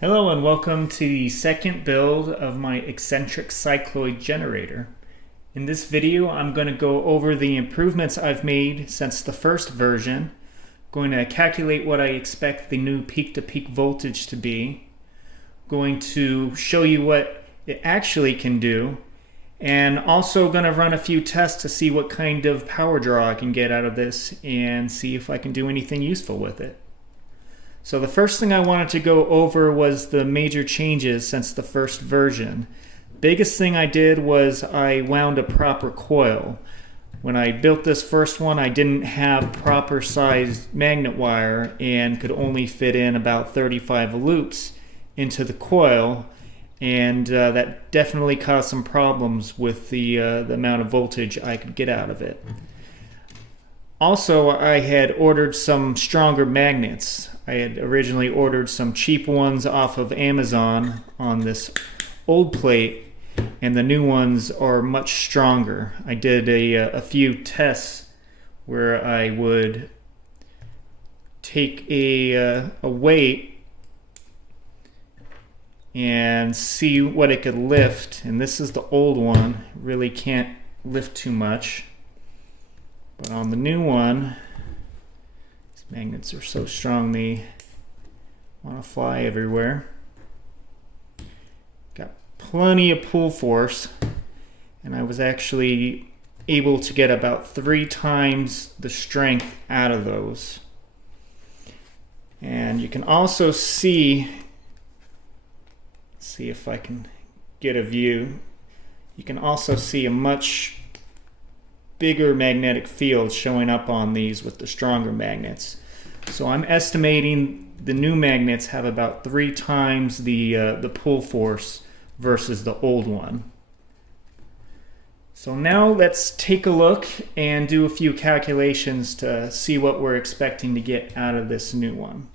Hello and welcome to the second build of my Eccentric Cycloid Generator. In this video I'm going to go over the improvements I've made since the first version, going to calculate what I expect the new peak-to-peak voltage to be, going to show you what it actually can do, and also going to run a few tests to see what kind of power draw I can get out of this and see if I can do anything useful with it. So the first thing I wanted to go over was the major changes since the first version. Biggest thing I did was I wound a proper coil. When I built this first one, I didn't have proper sized magnet wire and could only fit in about 35 loops into the coil, and that definitely caused some problems with the amount of voltage I could get out of it. Also, I had ordered some stronger magnets. I had originally ordered some cheap ones off of Amazon on this old plate, and the new ones are much stronger. I did a few tests where I would take a weight and see what it could lift, and this is the old one. It really can't lift too much. But on the new one, these magnets are so strong they want to fly everywhere. Got plenty of pull force, and I was actually able to get about 3 times the strength out of those. And you can also see if I can get a view, you can also see a much bigger magnetic field showing up on these with the stronger magnets. So I'm estimating the new magnets have about 3 times the pull force versus the old one. So now let's take a look and do a few calculations to see what we're expecting to get out of this new one.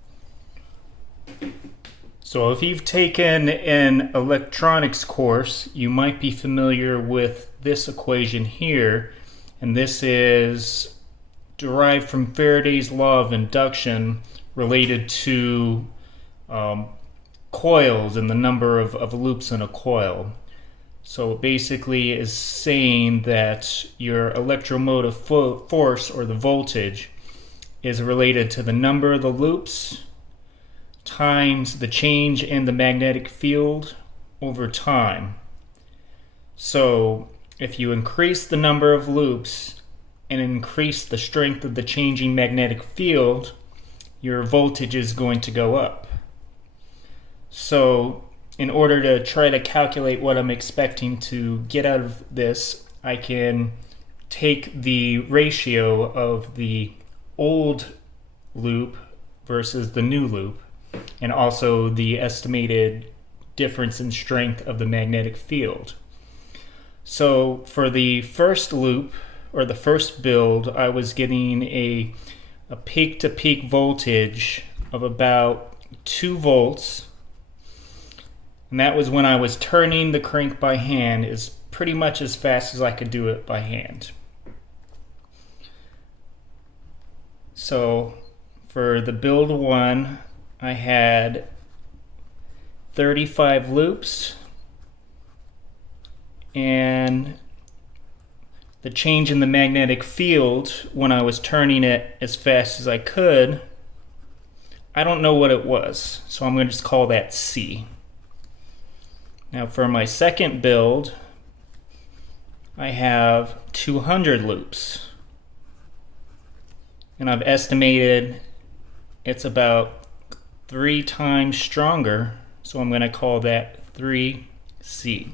So if you've taken an electronics course, you might be familiar with this equation here. And this is derived from Faraday's law of induction related to coils and the number of loops in a coil. So it basically is saying that your electromotive force, or the voltage, is related to the number of the loops times the change in the magnetic field over time. So if you increase the number of loops and increase the strength of the changing magnetic field, your voltage is going to go up. So in order to try to calculate what I'm expecting to get out of this, I can take the ratio of the old loop versus the new loop, and also the estimated difference in strength of the magnetic field. So for the first loop, or the first build, I was getting a peak-to-peak voltage of about 2 volts. And that was when I was turning the crank by hand, is pretty much as fast as I could do it by hand. So for the build 1, I had 35 loops. And the change in the magnetic field when I was turning it as fast as I could, I don't know what it was, so I'm going to just call that C. Now for my second build, I have 200 loops, and I've estimated it's about 3 times stronger, so I'm going to call that 3C.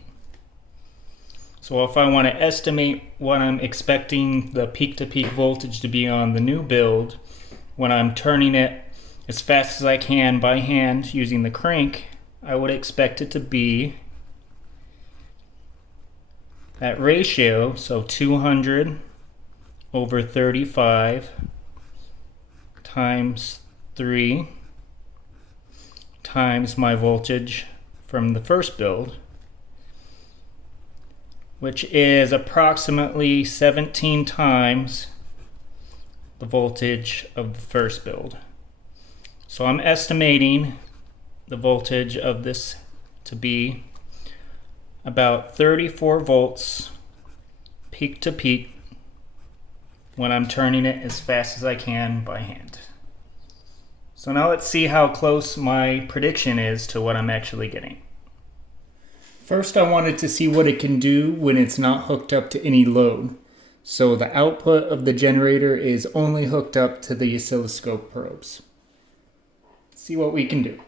So if I want to estimate what I'm expecting the peak-to-peak voltage to be on the new build, when I'm turning it as fast as I can by hand using the crank, I would expect it to be that ratio, so 200 over 35 times 3 times my voltage from the first build, which is approximately 17 times the voltage of the first build. So I'm estimating the voltage of this to be about 34 volts peak to peak when I'm turning it as fast as I can by hand. So now let's see how close my prediction is to what I'm actually getting. First, I wanted to see what it can do when it's not hooked up to any load. So the output of the generator is only hooked up to the oscilloscope probes. Let's see what we can do.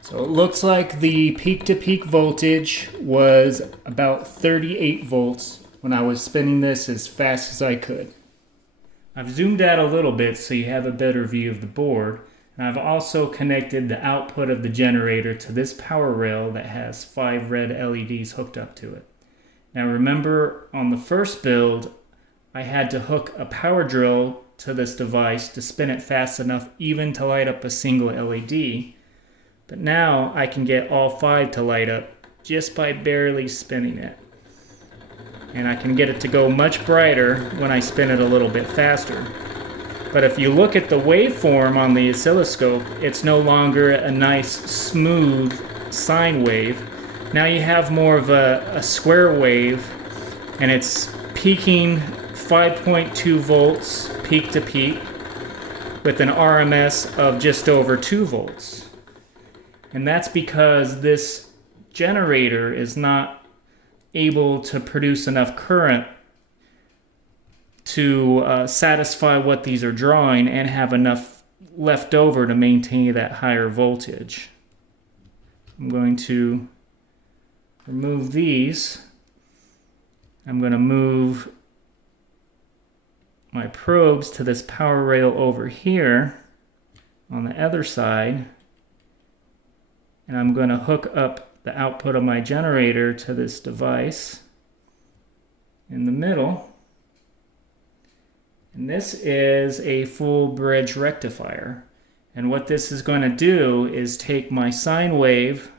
So it looks like the peak-to-peak voltage was about 38 volts when I was spinning this as fast as I could. I've zoomed out a little bit so you have a better view of the board, and I've also connected the output of the generator to this power rail that has 5 red LEDs hooked up to it. Now remember, on the first build, I had to hook a power drill to this device to spin it fast enough even to light up a single LED. But now I can get all 5 to light up just by barely spinning it. And I can get it to go much brighter when I spin it a little bit faster. But if you look at the waveform on the oscilloscope, it's no longer a nice smooth sine wave. Now you have more of a square wave, and it's peaking 5.2 volts peak to peak with an RMS of just over 2 volts. And that's because this generator is not able to produce enough current to satisfy what these are drawing and have enough left over to maintain that higher voltage. I'm going to remove these. I'm going to move my probes to this power rail over here on the other side. And I'm going to hook up the output of my generator to this device in the middle. And this is a full bridge rectifier. And what this is going to do is take my sine wave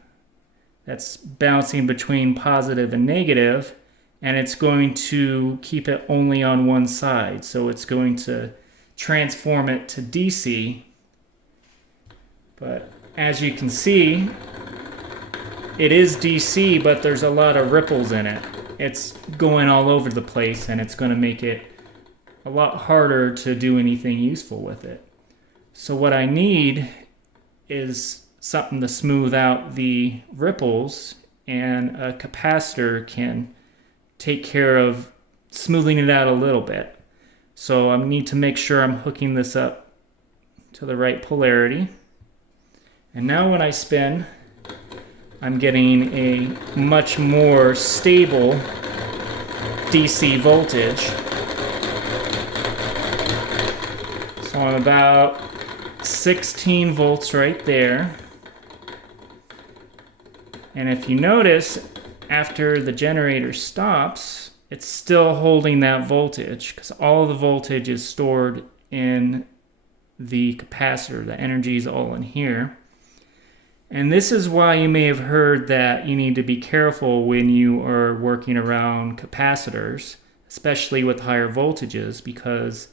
that's bouncing between positive and negative, and it's going to keep it only on one side. So it's going to transform it to DC. But as you can see, it is DC, but there's a lot of ripples in it. It's going all over the place, and it's going to make it a lot harder to do anything useful with it. So what I need is something to smooth out the ripples, and a capacitor can take care of smoothing it out a little bit. So I need to make sure I'm hooking this up to the right polarity. And now when I spin, I'm getting a much more stable DC voltage. So I'm about 16 volts right there. And if you notice, after the generator stops, it's still holding that voltage because all the voltage is stored in the capacitor. The energy is all in here. And this is why you may have heard that you need to be careful when you are working around capacitors, especially with higher voltages, because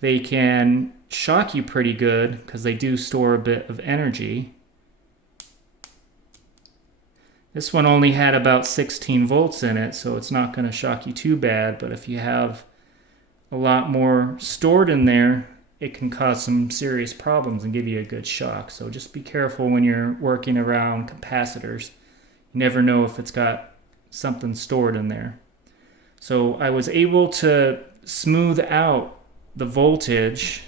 they can shock you pretty good because they do store a bit of energy. This one only had about 16 volts in it, so it's not going to shock you too bad, but if you have a lot more stored in there, it can cause some serious problems and give you a good shock. So just be careful when you're working around capacitors. You never know if it's got something stored in there. So I was able to smooth out the voltage,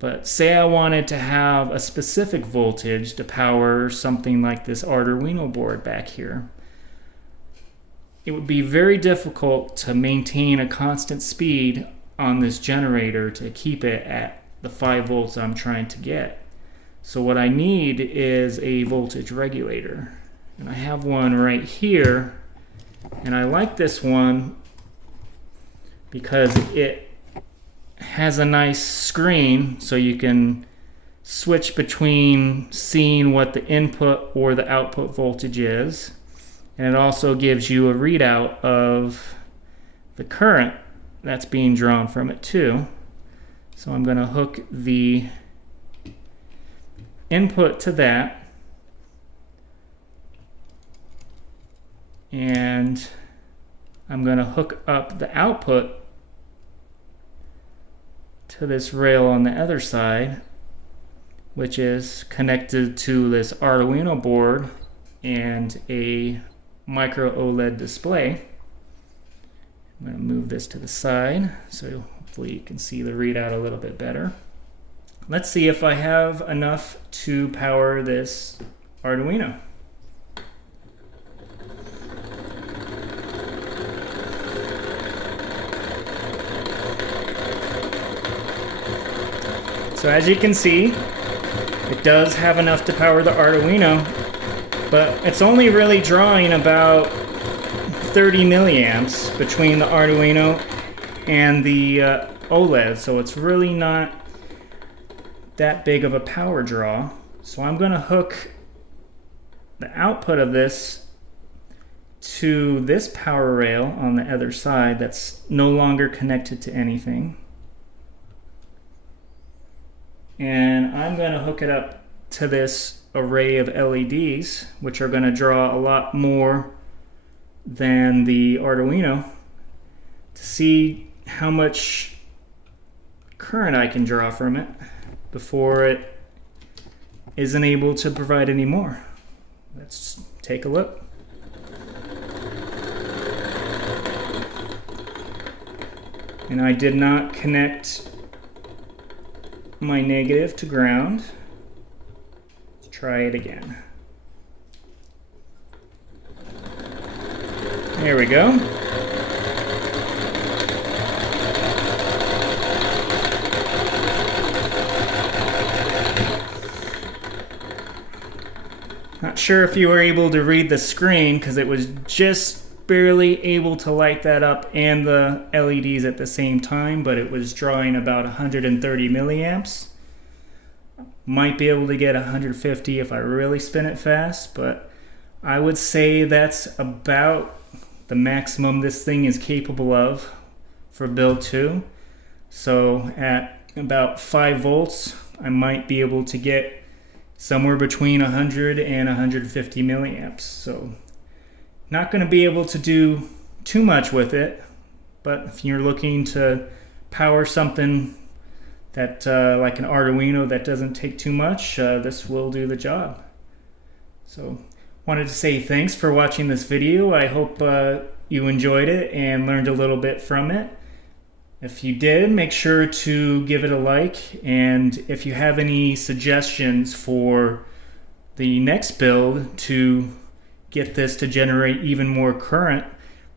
but say I wanted to have a specific voltage to power something like this Arduino board back here. It would be very difficult to maintain a constant speed on this generator to keep it at the 5 volts I'm trying to get. So what I need is a voltage regulator. And I have one right here, and I like this one because it has a nice screen so you can switch between seeing what the input or the output voltage is, and it also gives you a readout of the current that's being drawn from it too. So I'm going to hook the input to that, and I'm going to hook up the output to this rail on the other side, which is connected to this Arduino board and a micro OLED display. I'm going to move this to the side so hopefully you can see the readout a little bit better. Let's see if I have enough to power this Arduino. So as you can see, it does have enough to power the Arduino, but it's only really drawing about 30 milliamps between the Arduino and the OLED, so it's really not that big of a power draw. So I'm going to hook the output of this to this power rail on the other side that's no longer connected to anything. And I'm going to hook it up to this array of LEDs, which are going to draw a lot more than the Arduino, to see how much current I can draw from it before it isn't able to provide any more. Let's take a look. And I did not connect my negative to ground. Let's try it again. There we go. Not sure if you were able to read the screen because it was just barely able to light that up and the LEDs at the same time, but it was drawing about 130 milliamps. Might be able to get 150 if I really spin it fast, but I would say that's about the maximum this thing is capable of for build 2. So at about 5 volts, I might be able to get somewhere between 100 and 150 milliamps. So not going to be able to do too much with it, but if you're looking to power something that like an Arduino that doesn't take too much, this will do the job. So wanted to say thanks for watching this video. I hope you enjoyed it and learned a little bit from it. If you did, make sure to give it a like, and if you have any suggestions for the next build to get this to generate even more current,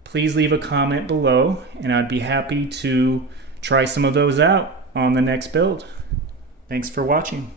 please leave a comment below and I'd be happy to try some of those out on the next build. Thanks for watching.